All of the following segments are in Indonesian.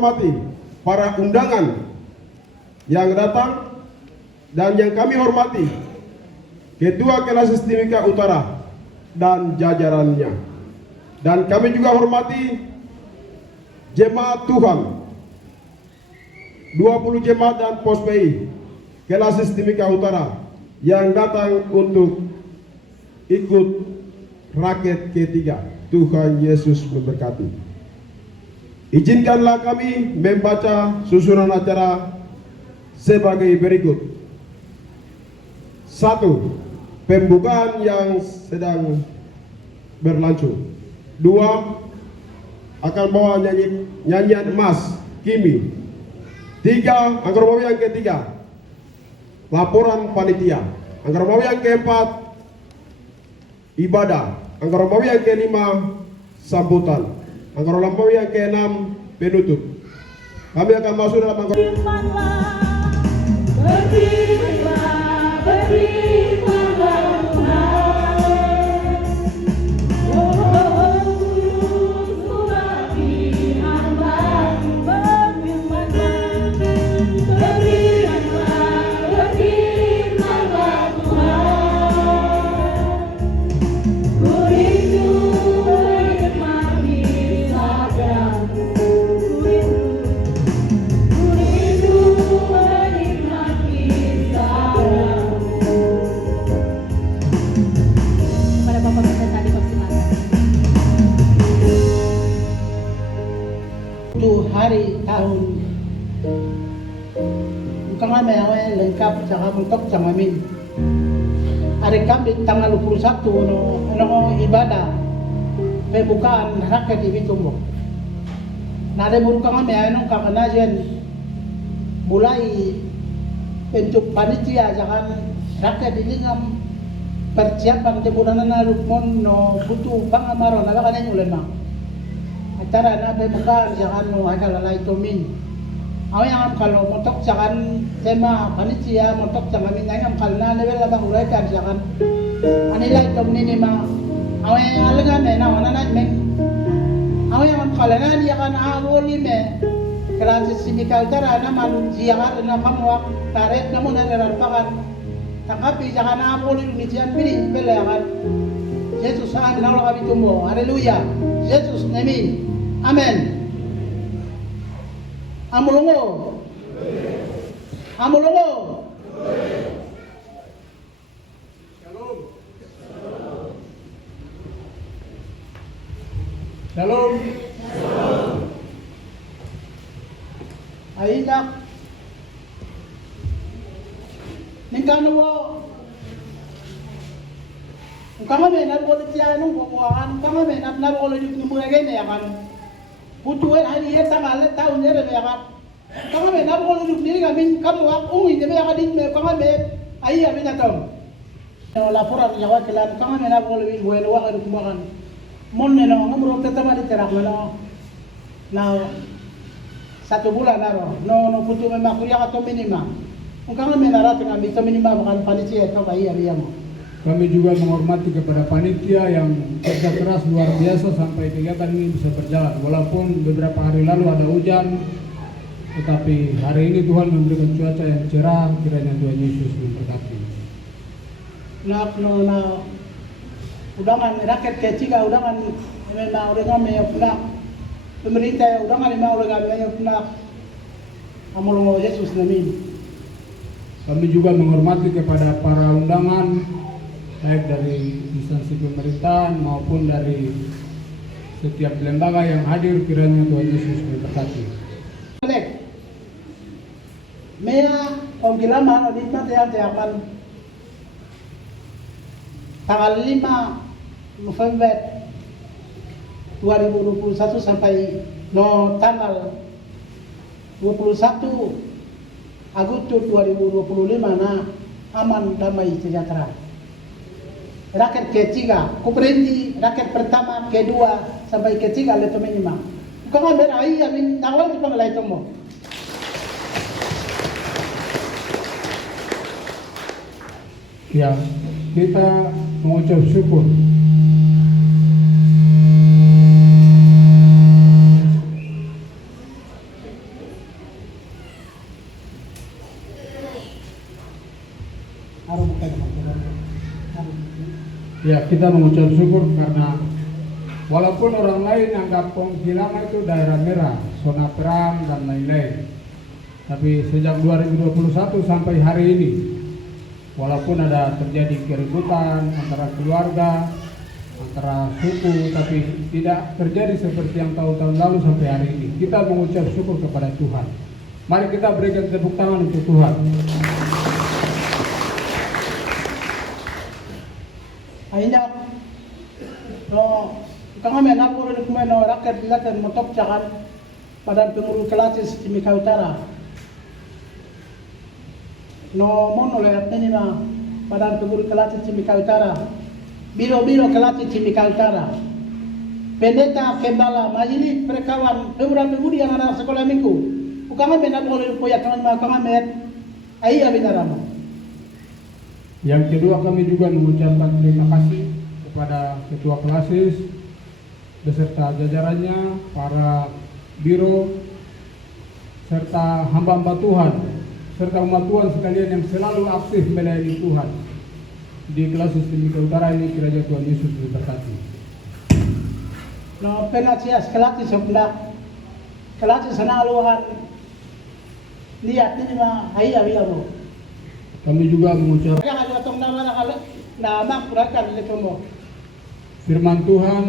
hormati para undangan yang datang dan yang kami hormati Ketua Kelas Timika Utara dan jajarannya. Dan kami juga hormati jemaat Tuhan, 20 jemaat dan pos PI Kelas Timika Utara yang datang untuk ikut raket ketiga. Tuhan Yesus memberkati. Izinkanlah kami membaca susunan acara sebagai berikut. 1. Pembukaan yang sedang berlangsung. 2. Akan bawa nyanyian emas Kimi. 3. Angka romawi yang ketiga, laporan panitia. Angka romawi yang keempat, ibadah. Angka romawi yang kelima, sambutan. Angka romawi yang keenam, penutup. Kami akan masuk dalam angka. Hari tahun bukan kami lengkap jangan mentok jangan min. Hari kami tanggal 21 no ibadah pembukaan rakyat di Bitumbo. Nade bukan kami ano kakanajan mulai bentuk panitia jangan rakyat ini ngam persiapan teburan na lukmon no butuh pangamaro na kanan ulen ma. Acara na pembukaan jangan no agak lalai tomin. Aw yang kalau montok jangan tema panitia montok jangan minang kalna level labang ulai kan jangan anilai tom ni ma. Aw yang alangan na wana na men. Aw yang kalana dia kan awoli me. Kelas simikal tara na man jiar na pamwak taret na mo na rarpakan. Tangkapi jangan awoli ni jian pili belakan. Yesus saan na kami tumbo. Haleluya. Yesus name. Amen. Amulungo. Amulungo. Shalom. Shalom. Shalom. Aidak. Ningkano wo. Kama me na ko tiya nung bubuan, kama me na ko le yung muragay na yakan. Butuan hari ya tanggal tahun ya yakan. Kama me na ko le yung kami kamu ak ungi de yakan din me kama me ai ya bina tom. Laporan yawa kelan kama me na ko le buel wa ka kumakan. Mon ne no ngamro tetama di terak no. Na 1 bulan naro. No putu me makuya ka to minima. Kama me na rat ngami to minima bukan panitia ka bai ya mo. Kami juga menghormati kepada panitia yang kerja keras luar biasa sampai kegiatan ini bisa berjalan. Walaupun beberapa hari lalu ada hujan, tetapi hari ini Tuhan memberikan cuaca yang cerah. Kiranya Tuhan Yesus memberkati. Nak na undangan rakyat ketiga undangan memang orang kami punak pemerintah undangan memang orang kami punak. Amulungo Yesus namin. Kami juga menghormati kepada para undangan baik dari instansi pemerintahan maupun dari setiap lembaga yang hadir. Kiranya Tuhan Yesus memberkati. Mea penggilaman audit materi akan tanggal 5 November 2021 sampai tanggal 21 Agustus 2025 na aman damai sejahtera. Rakyat ketiga, kuberenti rakyat pertama, kedua sampai ketiga leto minima. Kau ngambil air, amin awal tu pengelai tomo. Ya, kita mengucap syukur Ya, kita mengucap syukur karena walaupun orang lain anggap Pongkilanga itu daerah merah, zona perang dan lain-lain. Tapi sejak 2021 sampai hari ini, walaupun ada terjadi keributan antara keluarga, antara suku, tapi tidak terjadi seperti yang tahun-tahun lalu sampai hari ini. Kita mengucap syukur kepada Tuhan. Mari kita berikan tepuk tangan untuk Tuhan. Aina no kami napuro ni kumeno rakyat dilatan motok cakan pada pengurus Kelacis Timika Utara. No mono lewat ini na pada pengurus Kelacis Timika Utara. Biro Kelacis Timika Utara. Pendeta Kembala majili perekawan pemudi yang anak sekolah minggu. Ukang kami napuro ni kuya kawan makang kami ai abinarama. Yang kedua, kami juga mengucapkan terima kasih kepada Ketua Kelasis beserta jajarannya, para biro, serta hamba-hamba Tuhan, serta umat Tuhan sekalian yang selalu aktif melayani Tuhan di Kelasis Timika Utara ini. Kiranya Tuhan Yesus memberkati. No penasias Kelacis sebelah Kelacis sana aluhan lihat ini mah ai abiyamo. Kami juga mengucapkan firman Tuhan.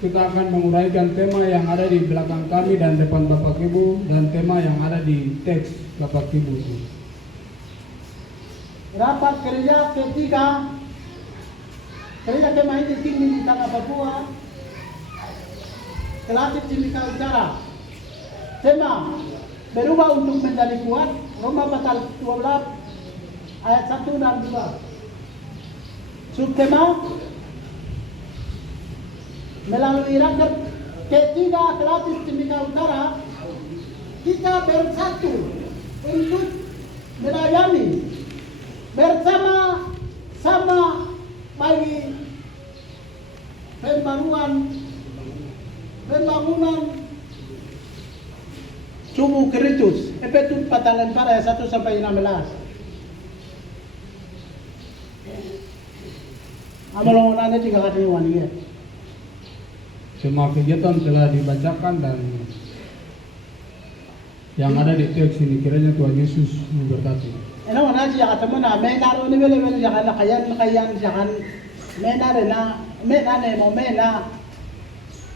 Kita akan menguraikan tema yang ada di belakang kami dan depan Bapak Ibu, dan tema yang ada di teks Bapak Ibu itu. Rapat kerja ketiga, kerja tema ini tinggi di tanah Papua, Kelacis Timika Utara. Tema berubah untuk menjadi kuat. Roma pasal 12 ayat 1 dan 2. Subtema melalui rakyat ketiga Kelacis Timika Utara, kita bersatu untuk melayani bersama-sama bagi pembangunan Subuh Kristus. Efetus pasal 4 ayat 1 sampai 16. Amalong nana tiga kali waniya. Semua kegiatan telah dibacakan dan yang ada di teks ini, kiranya Tuhan Yesus memberkati. Ena wana siya katamo na menaro ni bele jangan jangan menare na mena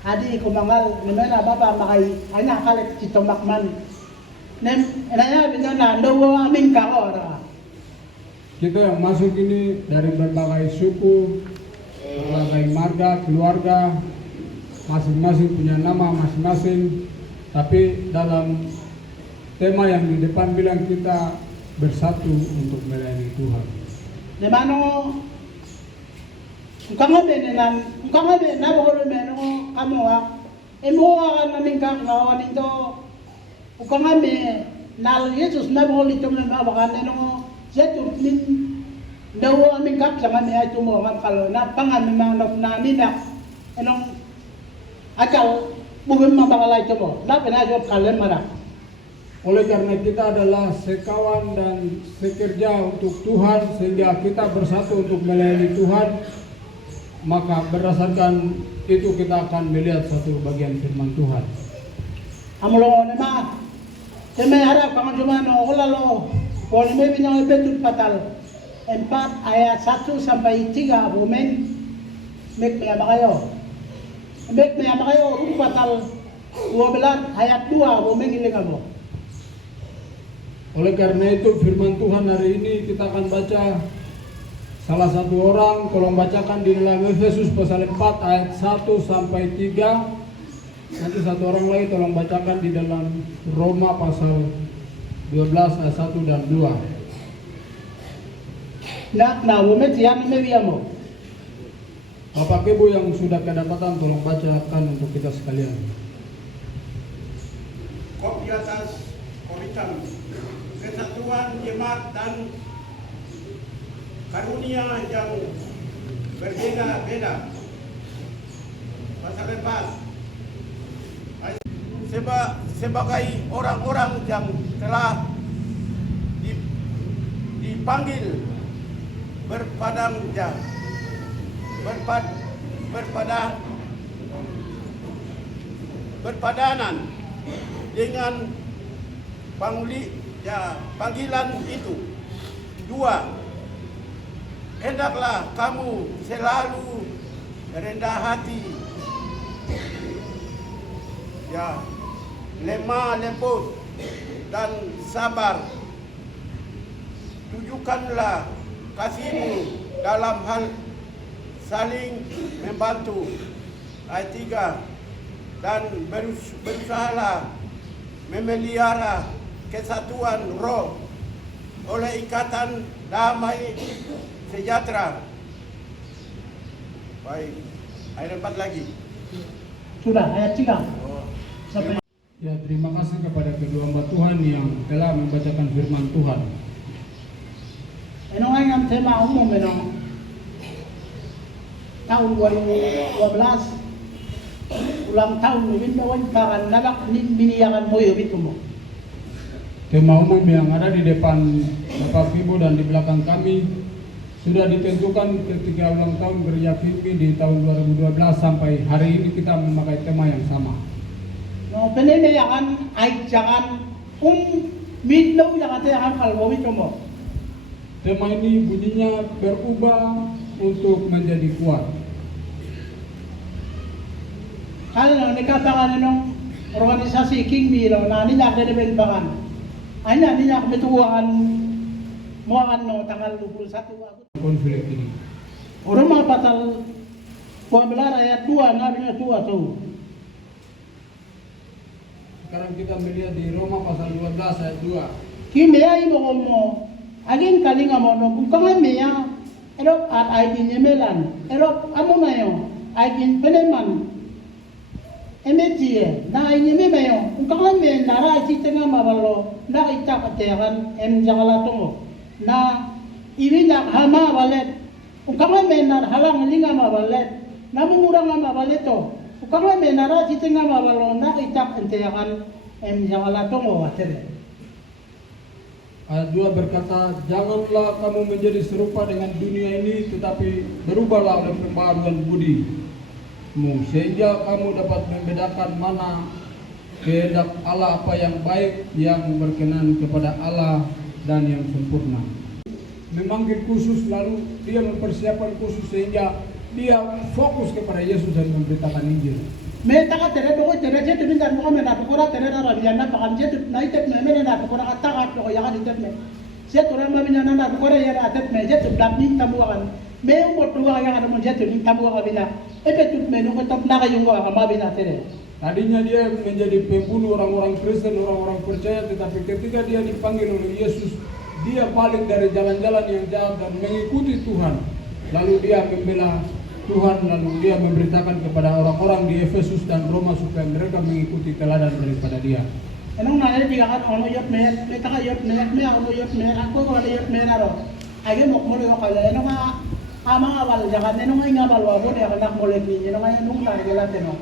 adi kumangal ni mena baba makai anya kalek cito makman. Nem enaya binyana ndowo amin kaora. Kita yang masuk ini dari berbagai suku, berbagai marga, keluarga, masing-masing punya nama masing-masing. Tapi dalam tema yang di depan bilang kita bersatu untuk melayani Tuhan. Demano ukanga na bolo meno kamoa emoa namin ka kawan ito ukanga me nal Yesus na bolo ito na mabakan no Jatuh min dawa amin kap sama mi ay tumongan kalau na pangan mi manok na nina enong akal bukan mabalay itu mo na penajot kalian mana. Oleh karena kita adalah sekawan dan sekerja untuk Tuhan, sehingga kita bersatu untuk melayani Tuhan, maka berdasarkan itu kita akan melihat satu bagian firman Tuhan. Amulong nama Saya harap kamu cuma nolalo. Kalau may binang Efesus pasal 4 ayat 1 sampai 3 bumen make mayama kayo. Make mayama kayo pasal 12 ayat 2 bumen gilingan mo. Oleh karena itu firman Tuhan hari ini kita akan baca salah satu orang, kalau membacakan di dalam Efesus pasal 4 ayat 1 sampai 3. Nanti satu orang lagi tolong bacakan di dalam Roma pasal 12 ayat 1 dan 2. Na bumen siyan mo. Bapak Ibu yang sudah kedapatan tolong bacakan untuk kita sekalian. Kop di atas oritan kesatuan jemaat dan karunia yang berbeda-beda. Pasal 4. Sebagai orang-orang yang telah dipanggil berpadang jam berpadanan dengan panggilan itu. 2. Hendaklah kamu selalu rendah hati, lemah lembut dan sabar. Tunjukkanlah kasihmu dalam hal saling membantu. Ayat 3. Dan berusahalah memelihara kesatuan roh oleh ikatan damai sejahtera. Baik, ayat 4 lagi. Sudah, ayat 3. Sampai Ya, terima kasih kepada kedua hamba Tuhan yang telah membacakan firman Tuhan. Ano nga yung tema umum tahun 2012 ulang tahun binawan takan nalak biniyakan mo yung ito mo. Tema umum yang ada di depan Bapak Ibu dan di belakang kami sudah ditentukan ketika ulang tahun gereja Filipi di tahun 2012 sampai hari ini kita memakai tema yang sama. No, peninayakan ay jangan midlaw yang katakan kalbo ito mo. Tema ini bunyinya berubah untuk menjadi kuat. Kalau nikatakan ng organisasi King Milo na niyak na nabenbakan, ay na niyak betuwakan muakan no tanggal 21 Konflik ini. Orang mga patal 12 ayat 2 nabi na 2 to. Sekarang kita melihat di Roma pasal 12 ayat 2. Kimaya mo aging kalinga mo no kung kamaya erop at ay ginyemelan erop amo na yo ay gin peneman emetie na ay nyememayo kung kamaya nara ay nga mabalo na itakatekan jangalatongo na ibinak hama balet kung kamaya nar halang linga mabalet namumurang nga mabaleto kung kamaya nara nga mabalo na itakatekan jangalatongo watere. Ayat 2 berkata, janganlah kamu menjadi serupa dengan dunia ini, tetapi berubahlah oleh pembaharuan budimu, sehingga kamu dapat membedakan mana kehendak Allah, apa yang baik, yang berkenan kepada Allah, dan yang sempurna. Memanggil khusus, lalu dia mempersiapkan khusus sehingga dia fokus kepada Yesus dan memberitakan Injil. Meta ka tere do tere je tu bindan mo na pukura tere na rabiyan na pakam je tu na itet me na pukura atta ka to ya ka itet me je tu ran ma binya na pukura ya atet me je tu blab ni tamu kan me mo tu ya ka mo je tu ni tamu ka bina epe tu me no top na ka yung ka ma bina tere. Tadinya dia menjadi pembunuh orang-orang Kristen, orang-orang percaya, tetapi ketika dia dipanggil oleh Yesus, dia balik dari jalan-jalan yang jahat dan mengikuti Tuhan. Lalu dia membela Tuhan, lalu dia memberitakan kepada orang-orang di Efesus dan Roma supaya mereka mengikuti teladan daripada dia. Enong na ni diga kan ono yot me ta ka yot me ono yot me ako ko yot me na ro. Age mok mo yo kala enong ama awal jagan enong nga balwa bo de anak mo le ni enong enong na gela teno.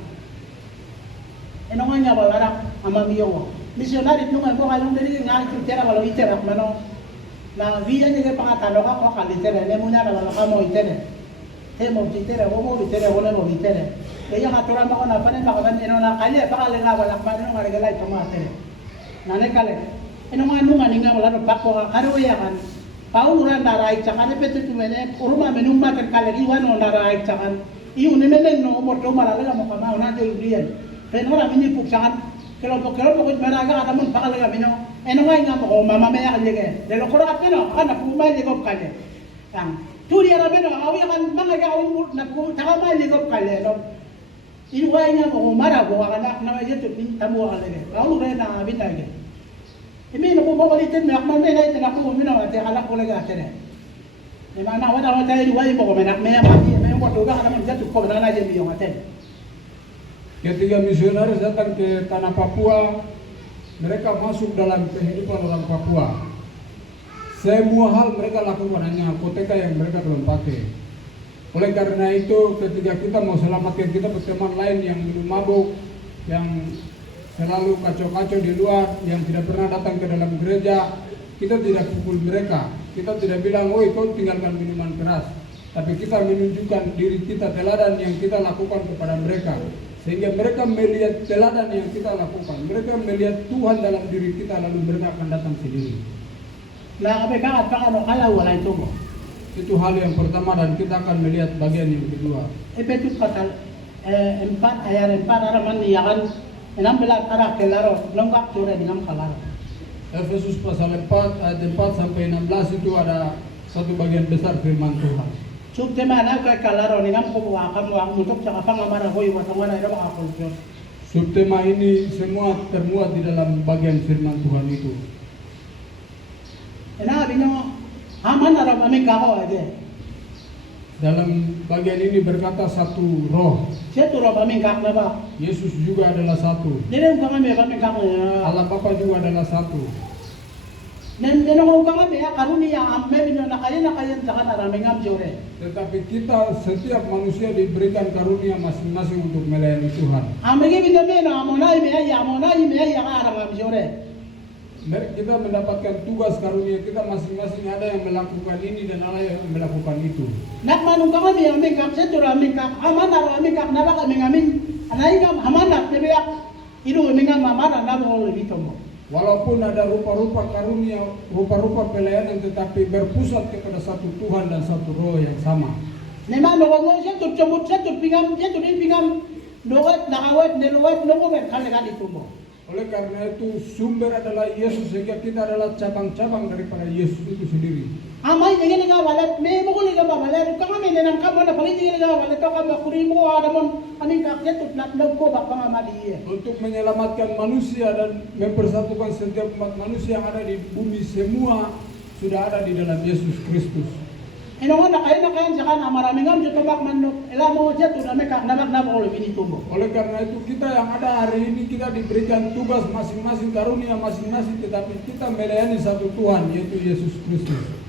Enong nga balara ama miyo. Misionary nung ko kalong dili nga itera walo itera mano. Na via ni ke pangatano ka ko kalitera ne mo na wala ka mo itera. Mo bitere mo bitere wala mo bitere kaya katura mo na panen makaban ino na kale pakale nga wala pa no ngaregalay tomate nane kale ino nga nunga ninga wala no pakko karo ya kan paul ran darai chakan petu tumene uruma menung makan kale iwan no darai chakan iu ne menen no mo to mara la mo kama na de rian pen ora mini puk chakan kelo ko meraga ada mun pakale ga mino ino nga mo mama me ya lege de lo ko ra peno kana pu mai de ko kale tang turi ara beno awi kan mga gaon na ko tama ligop kale no inuway nga mo mara go anak na yeto tin tamu kale awu re na bitage imi no mo baliten me akman me na ite na ko mino ate ala ko lega ate ne mana wada wada inuway mo me na me mati me mo to ga kana man jatu ko na je mi yo ate. Ketika misionaris datang ke tanah Papua, mereka masuk dalam kehidupan orang Papua. Semua hal mereka lakukan, hanya apoteka yang mereka belum pakai. Oleh karena itu, ketika kita mau selamatkan kita teman lain yang minum mabuk, yang selalu kacau-kacau di luar, yang tidak pernah datang ke dalam gereja, kita tidak pukul mereka. Kita tidak bilang, "Oi, kau tinggalkan minuman keras." tapi kita menunjukkan diri kita, teladan yang kita lakukan kepada mereka. Sehingga mereka melihat teladan yang kita lakukan. Mereka melihat Tuhan dalam diri kita, lalu mereka akan datang sendiri. Na kami ka at paano kala wala ito mo. Itu hal yang pertama, dan kita akan melihat bagian yang kedua. Epetut patal empat ayat empat araman niyakan enam belas arah kelaro nonggak sore dengan kalaro. Efesus pasal 4 ayat 4 sampai 16 itu ada satu bagian besar firman Tuhan. Subte mana ka kalaro dengan kubuha kamu ang mutok sa kapangamara hoy watangan ay mga kultur. Subtema ini semua termuat di dalam bagian firman Tuhan itu. Enabi nyo haman arab amin kako aja. Dalam bagian ini berkata satu roh. Siya turab amin kak na ba? Yesus juga adalah satu. Dili ko kami kami kak na. Allah Bapa juga adalah satu. Nen ko kami ya karunia amme binyo na kayan sa kanara mengam jore. Tetapi kita setiap manusia diberikan karunia masing-masing untuk melayani Tuhan. Ame ge biname na amonai me ya arang am jore. Kita mendapatkan tugas karunia, kita masing-masing ada yang melakukan ini dan ada yang melakukan itu. Nak manung kami amin kak siya turab amin kak aman aro amin kak na ba kami ngamin. Anay ngam hamanat lebeyak idu mengam mamana na mo dito mo. Walaupun ada rupa-rupa karunia, rupa-rupa pelayanan, tetapi berpusat kepada satu Tuhan dan satu roh yang sama. Neman no siya tur camut siya tur pingam doat nakawat neluwat no mo kali dito mo. Oleh karena itu sumber adalah Yesus, sehingga kita adalah cabang-cabang daripada Yesus itu sendiri. Amay tingin nga walet me mo ko nga walet kami nenang kamo na palit tingin nga walet to kamo kurimo ada mon amin kak siya tur nat ko ba pangamadi. Untuk menyelamatkan manusia dan mempersatukan setiap umat manusia yang ada di bumi, semua sudah ada di dalam Yesus Kristus. Inongon na kayo sa kana maraming ang jutubak man ela mo siya tur ame kak namak na mo binito mo. Oleh karena itu kita yang ada hari ini, kita diberikan tugas masing-masing, karunia masing-masing, tetapi kita melayani satu Tuhan, yaitu Yesus Kristus.